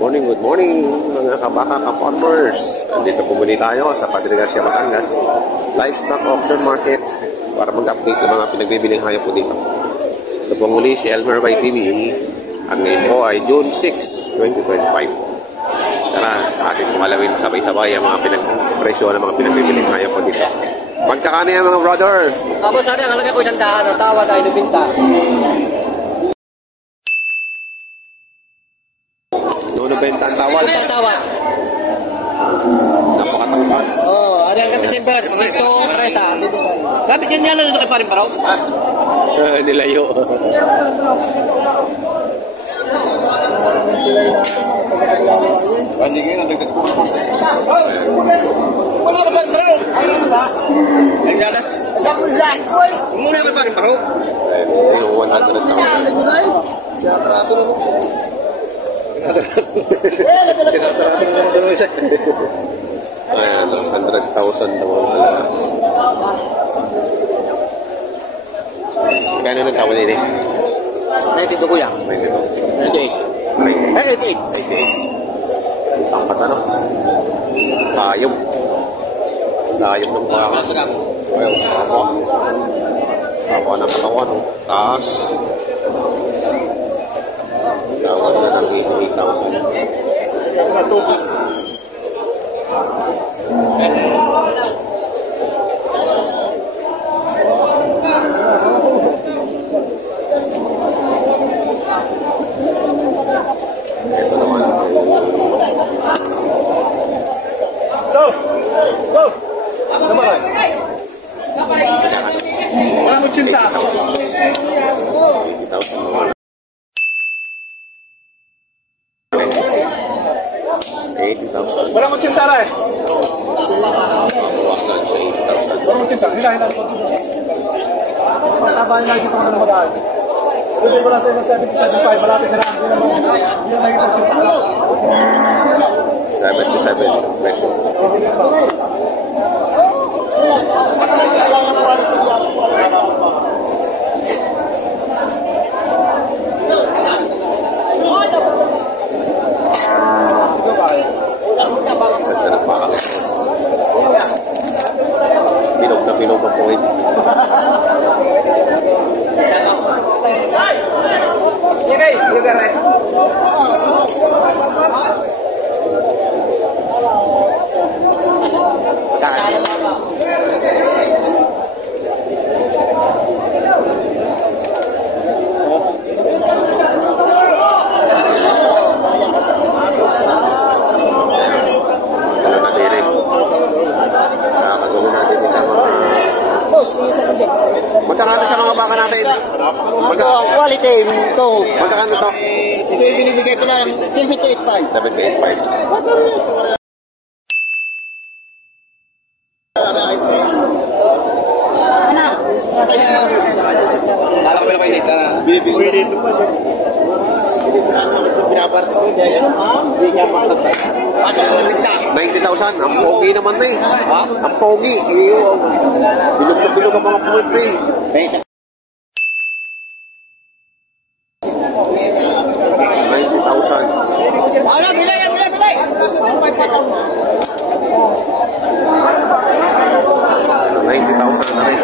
Good morning mga kabaka ka-farmers. Dito po muli tayo sa Padre Garcia, Batangas Livestock Auction Market para mag-update ng mga pinagbibiling hayop po dito. Ito po muli si Elmer by TV. Ang ngayon po ay June 6, 2025. Tara, atin pong alawin sabay-sabay ang mga presyo ng mga pinagbibiling hayop po dito. Magkakano yan mga brother? Ako sana, ang halaga ko 100, ang tawad ay 90. Benta ang tawad. Napakatawad. Oo, ada yang kata simpan, sito, 30. Kapit yan yan na kay parin paraw? Nilayo. Hindi ngayon, nagdagdag po. Wala ka parin paraw? Ayun ba? Ang gana? Sa mulan ko eh. Muna ka parin paraw? Yung 100,000. Ayan, 100,000 naman pala. Kano nang tawad din eh? 92 kuya. 98. 98. Tangkat ano? Tayog. Tayog ng baka. Ayaw, ako. Ako ng katawan. Taas. Tawag na ng 88,000. Walang 80 rin. Bawasan sa 8,000. Walang 80. Hilahin po. Matabahin lang ito na naman. Pwede ko lang sa 77.5. Malapit na lang. Hindi na lang ito 77 peso. Bilog na bilog ang point. Okay, lugar rin. Magkakano sa mga baka natin? Quality ito. Magkakano to? Ito yung binibigay ko lang 78.5. 78.5. Alam ko lang kayo dito na. Binibigay dito pa. Pinaparte ko. Hindi ka makatay. 90,000. Ang pogi naman na eh. Ang pogi. Bilog na bilog ang mga puwit na eh. 90,000. Ano, bilay! 90,000 na rin.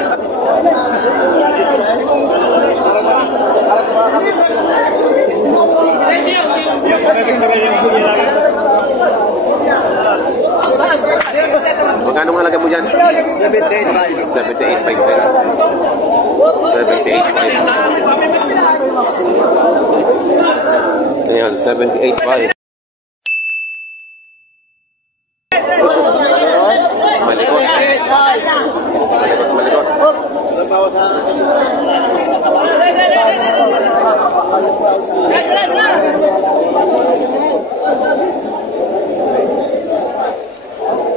Magkano ang halaga mo dyan? 78.5. 78.5 sir. 78.5. Ayan, 78.5. Malikot. Malikot.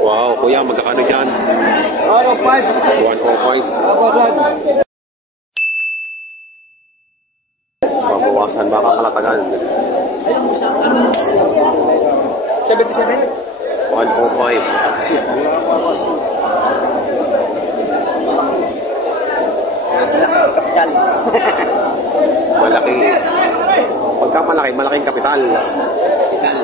Wow, kuya, magkakano dyan? 105. Mabawasan ba kakalatagan? 77? 105. Kapital. Malaki. Pagka malaki, malaking kapital. Kapital.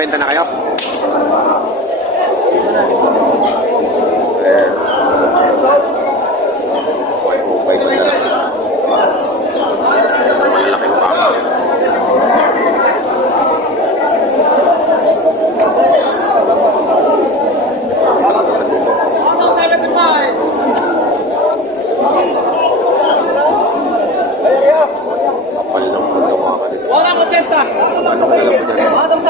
nakabenta na kayo? Malaking pama. Kapal ng paggawa ka nito. Wala ko 80. Ano ka lang dyan?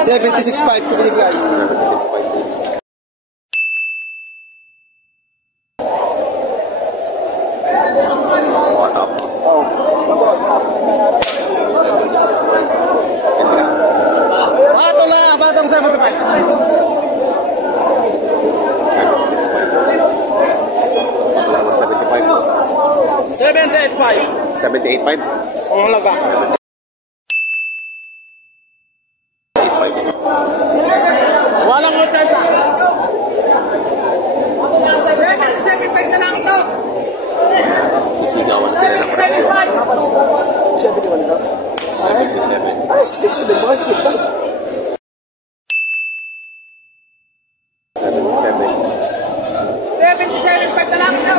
76.5 ko binigay. 76.5. What up? Bato lang, batong 75. 78.5. 78.5? Ang halaga. 8.5. Walang 80. 77.5 na lang ito. Sisigawan sila ng presyo. 71 daw. 77. Ay, 67. Mga 77. 77.5 na lang ito.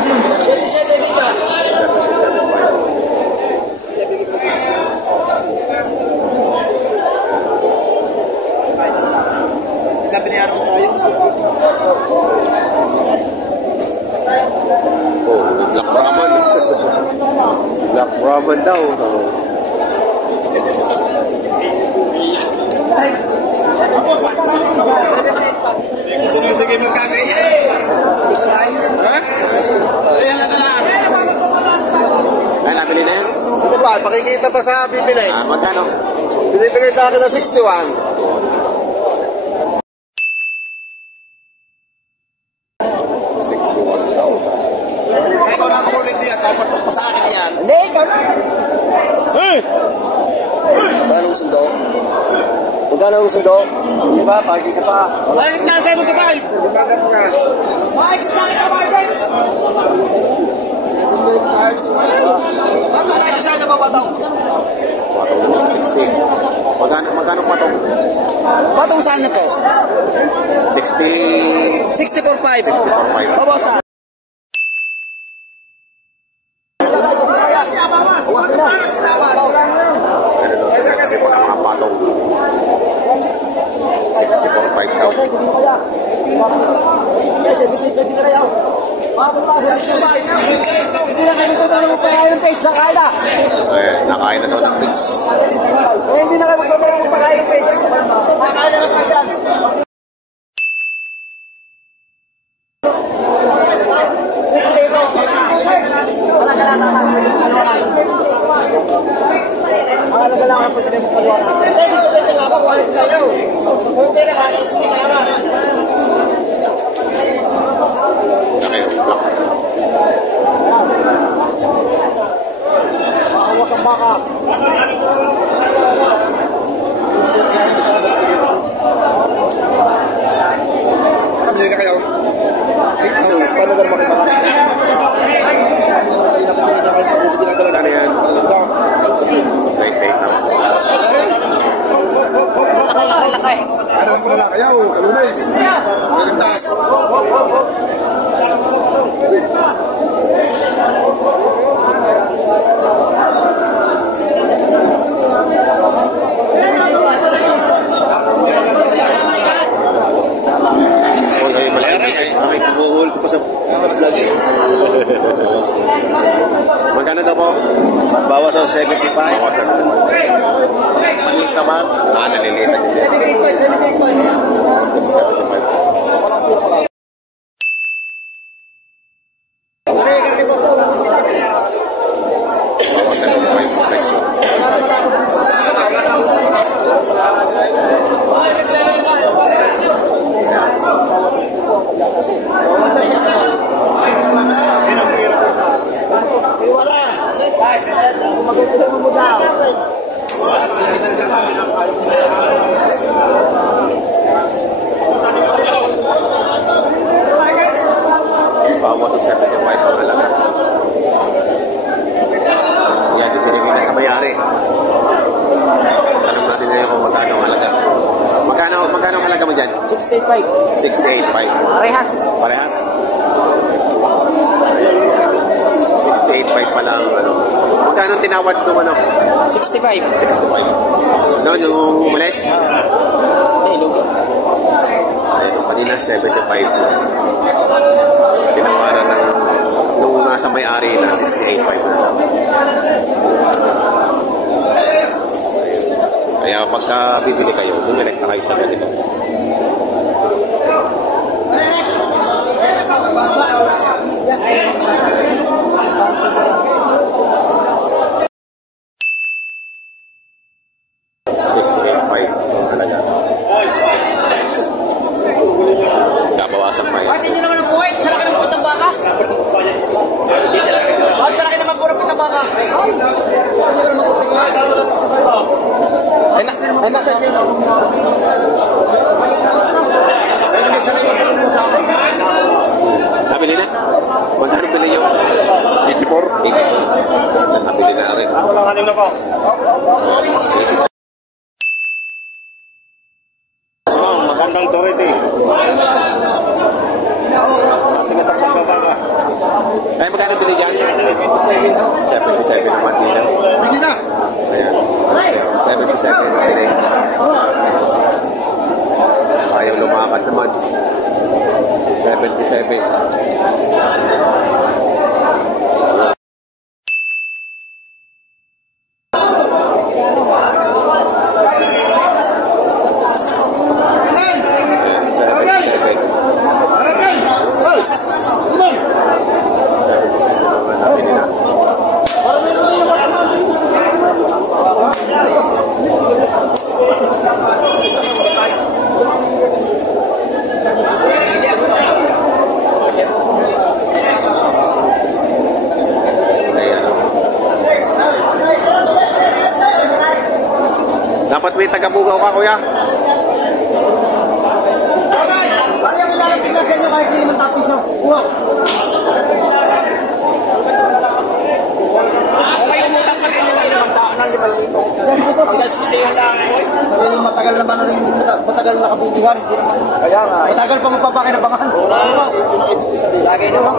77 dito. 77.5. Pinayaran ko tayo. Oh, Black Brahman. Black Brahman daw. Sige, magkakaya. Ay, nabili na yan? Ito ba, pakikita pa sa bibili. Ah, magkano? Binibigay sa akin ng 61. 61,000. Ikaw na kulit niya, papatok pa sa akin yan. Hindi, ikaw na. Magkano ang sundo? Magkano ang sundo? Di ba, pakikita pa. Bakit na 75? Bakit na ito, bakit? Bato na ito sana ba, bato? Patong naman sa 16. Magkano patong? Batong saan na po? 60... 64.5. 64.5. Babasan. Kasi pag ang mga patong 64.5 daw. Hindi na kayo tutulong pa kayo ng page sa kaya. Eh, nakain na daw ng pigs. Hindi na kayo magpapalong pa kayo ng page. Kakain na lang kayo dyan. Ano yan? 98 naman. Ano ko na lang kayo? Kalunays. Maganda. Ay, kuhuhul ko pa sa vlog eh. Magkano daw po? Bawas sa 75. Panis naman. Nalilita si Sir. 75. 68.5. 68.5. Parehas. Parehas. 68.5 pa lang. Ano. Magkano tinawad nung ano? 65. 65. No, yung umalis? Eh, lugi. Ayun, kanina 75. Tinawaran ng nung nasa may-ari na 68.5 na. Kaya pagka bibili kayo, bumilekta kayo sa ganito. Kabawasan pa yun. Bakit hindi naman ang buhay? Sa laki ng putang baka? Bakit sa laki naman puro putang baka? Hindi ko naman kupit yun. Ay, nasa yun. Sa naman puro mo sa akin. Nabili na? Magkano bili nyo? 84? 84. Nabili na rin. Wala ka na po. Magandang turit eh. Ay, magkano bili dyan? 77 naman din na. Hindi na. Ayan. 77 bili. Ayaw lumakad naman. 77. Dapat may taga-bugaw ka, kuya. Okay, parang yung ilalapin na sa inyo kahit hindi naman tapis nyo. Uwag. Okay, umutang pa rin nila ng 5,000. Hanggang 60 lang. Matagal na ba na rin matagal na kabilihan? Hindi naman. Kaya nga. Matagal pa magpapakinabangan. Lagi naman.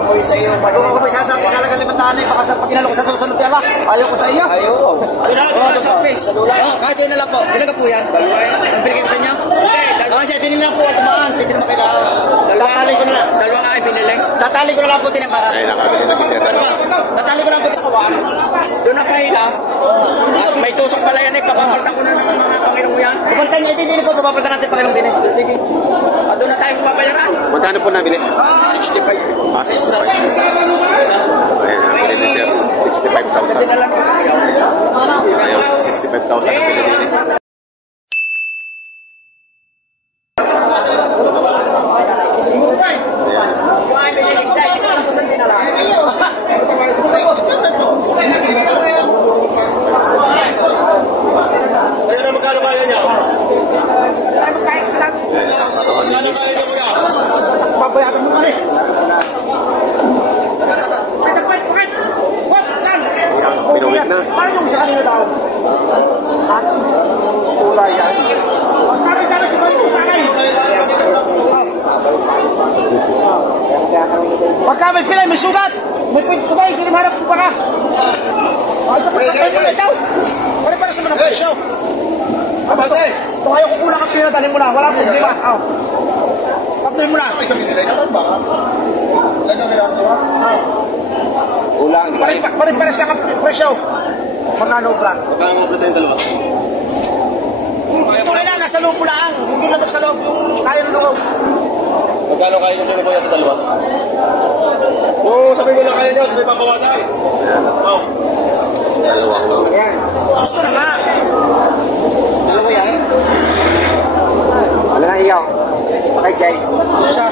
Kung ako may sasabi sa lagang 5,000 baka sa pagkinalo ko sa susunod nila. Ayaw ko sa iyo. Ayaw. Kahit yun na lang po. Dalaga po yan. Ang binigay ko sa inyo? Okay. Kasi din lang po. Tumaan. Pwede naman kayo. Tatali ko na lang. Dalawang ay binili. Tatali ko na lang po tinapara. Ay, nakabili na si Sir. Tatali ko na lang po tinapara. Doon na kayo na. May tusok pala yan eh. Papapalta ko na ng mga Panginoon yan. Papalta niya. Hindi po. Papapalta natin Panginoon din eh. Sige. Doon na tayo papayaran. Magkano po nabili? 65. Ah, 65. Ayan, nabili ni Sir. 65,000. Ayun, 65,000 ang pinili. Pinuwit na. Pagka may pilay, may sugat. May pagkabay, hindi naman harap ko pa ka. Ay, ito. Pare para sa mga presyo. Kung ayaw ko kulang ang pila, dalhin mo na. Wala po, di ba? Tatloy mo na. Kulang. Pare sa presyo. Magkano plan? Magkano mo present dalawa? Ito na, nasa loob mo lang. Hindi na sa loob. Tayo ng loob. Magkano kayo nyo na kuya sa dalawa? Oo, sabi ko lang kayo nyo, may papawasan. Oo. Dalawang lang. Gusto na nga. Ano ko yan? Wala na iyaw. Kay Jay. Isa.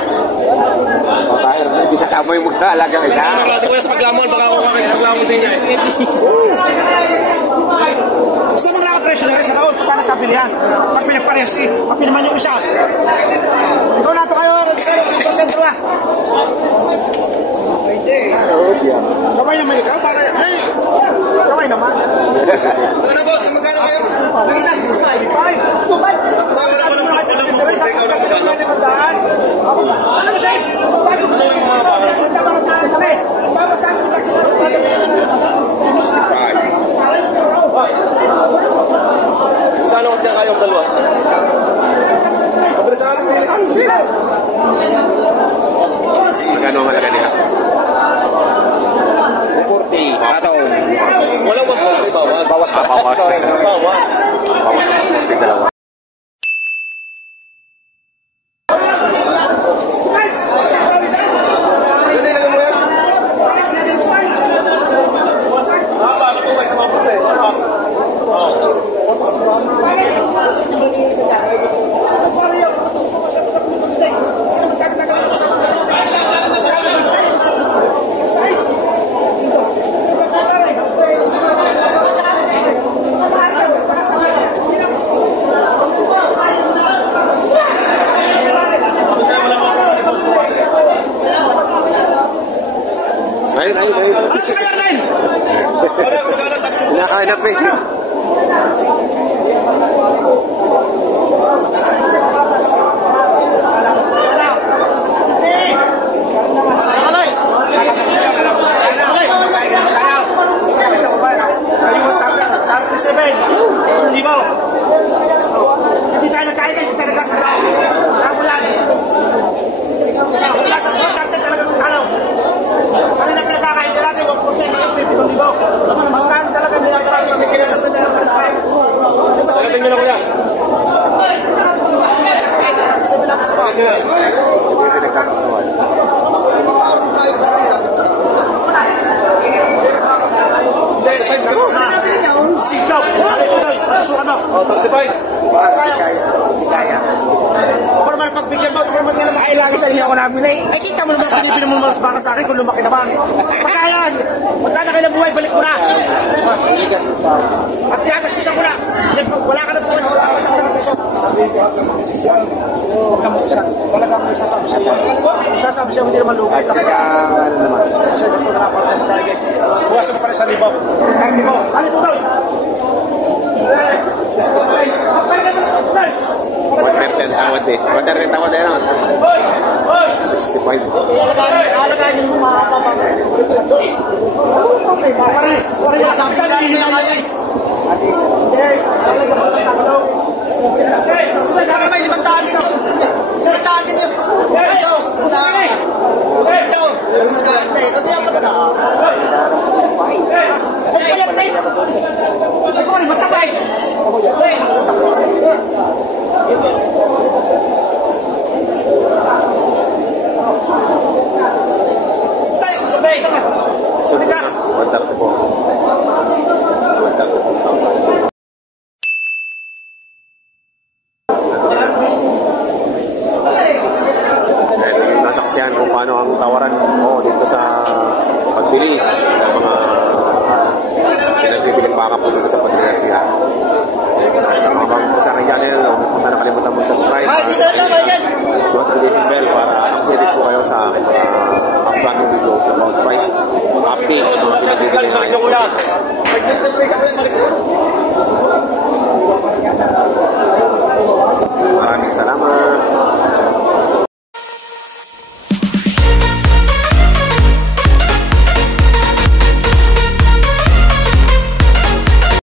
Bakit hindi kasama yung mag-aalagang isa? Kasi kuya sa paglamon, baka ako kayo sa paglamon din niya. Gusto mo na presyo na sa taon. Paano tabilihan? Pag pinaparehas eh. Pag pinaman yung isa. Ikaw na ito kayo. Percent ba? Kamay naman ikaw. Kamay naman. Ano na boss, magkano kayo? Nakita sa kamay. 5. 2. kayo ang dalawa. Kabre sa akin, hindi. Magkano ang halaga nila? 40. Ato. Walang 140, bawas. Bawas. Bawas. Bawas ang 40, dalawa. Ayun. Nakahanap eh. Hindi tayo nagkain, hindi tayo nagkasagaw. Tabulan. Wala sa mga tarte talaga ng tanaw. Ano na pinagkakain nila natin, huwag punta, ngayon, 50,000. Magkano talaga nilagaraw yung kinagas na pinagkakain. Sagating nyo na kuya. Sa bilang sa mga. Sigaw! Pasukan mo! Oh, 35. Kaya. Ako naman pagbigyan mo, ako naman nga naman kailangan sa inyo ako nabili. Ay, kita mo naman pinipili mo mas baka sa akin kung lumaki naman. Pagkayan! Magkana kayo ng buhay, balik mo na! At nagasusan ko na! Wala ka na buhay, wala ka na nagsusok. Wala kang magsasabi sa iyo. Magsasabi sa iyo, hindi naman lugay. Kaya, ano naman. Kasi ito na napat na matagay. Buwasan pa rin sa libaw. Ay, libaw. Ano ito daw? 130 ang tawad eh. 130 tawad eh naman. 65. Alagaan yung mga kapatid. Wala sa akin na kanya. Kaya may 500 dito. 500 din yun. Ito. Ito. Ito yung maganda. Pagpayag na yun. Ito rin, matabay. Sunod na. 130 po. 130,000. Ayun, nasaksihan kung paano ang tawaran mo dito sa pagbili ng mga pinagbibiling baka po dito sa Patriarsia.